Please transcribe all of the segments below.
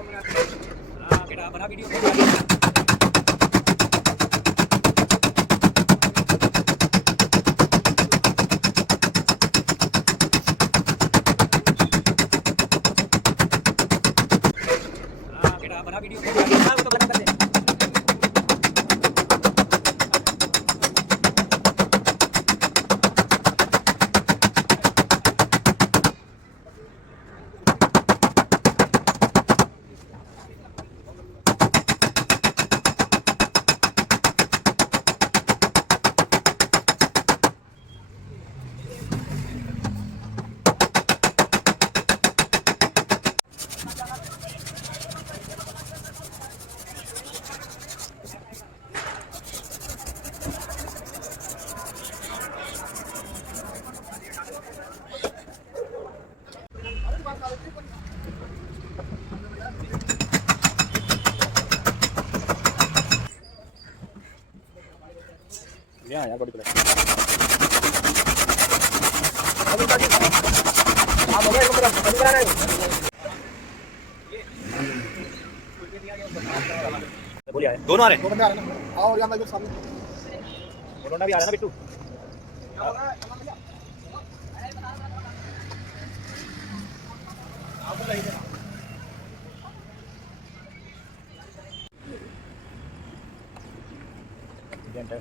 बेटा बना वीडियो बेटा बना वीडियो वो तो बना कर दे। यार बड़ी प्लेट आप मोबाइल को बंद करा रहे हो बोलिए आए दोनों आ रहे हैं, दो बंदे आ रहे हैं ना। आओ यहां इधर सामने बोलोना भी आ रहा है ना बिट्टू। आप सही है डेंट है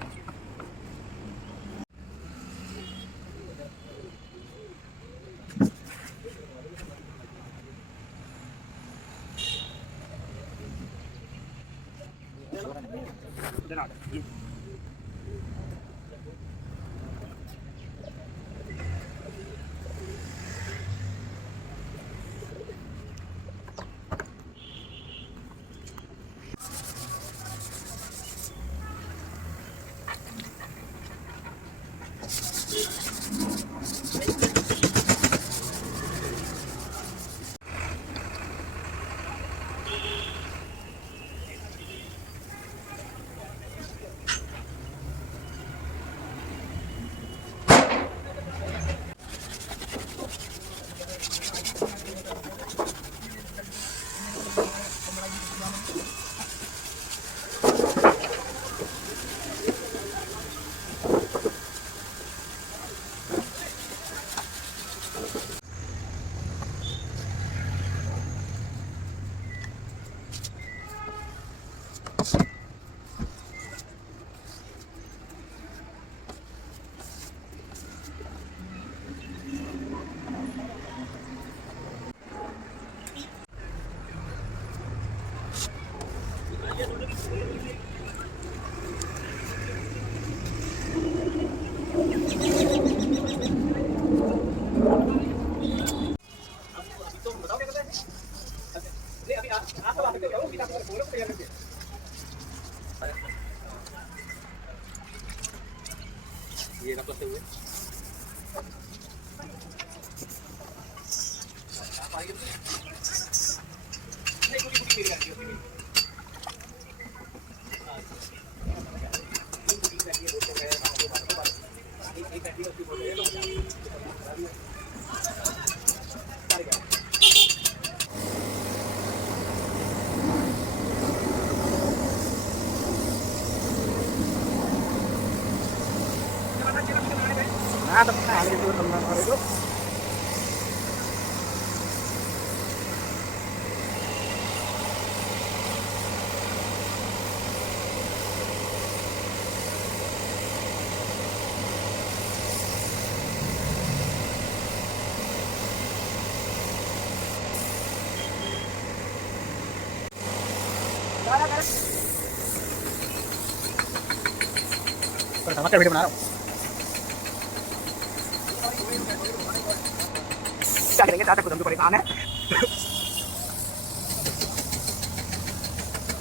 ये रख करते हुए टमाटर वीडियो बना रहा हूँ। क्या करेंगे चाचा खुद हम तो परेशान है।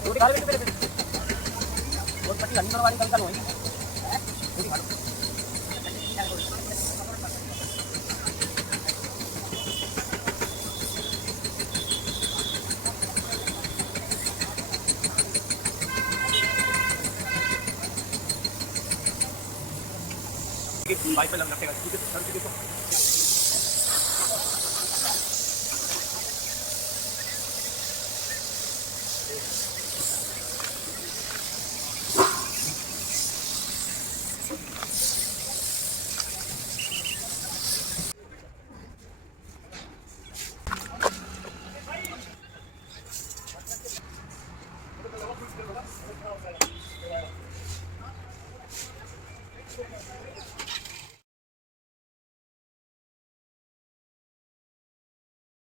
रोटी खा लो पहले बहुत पट्टी घंटी वाली कल होगी रोटी खा लो। बाइक पे लग रखेगा है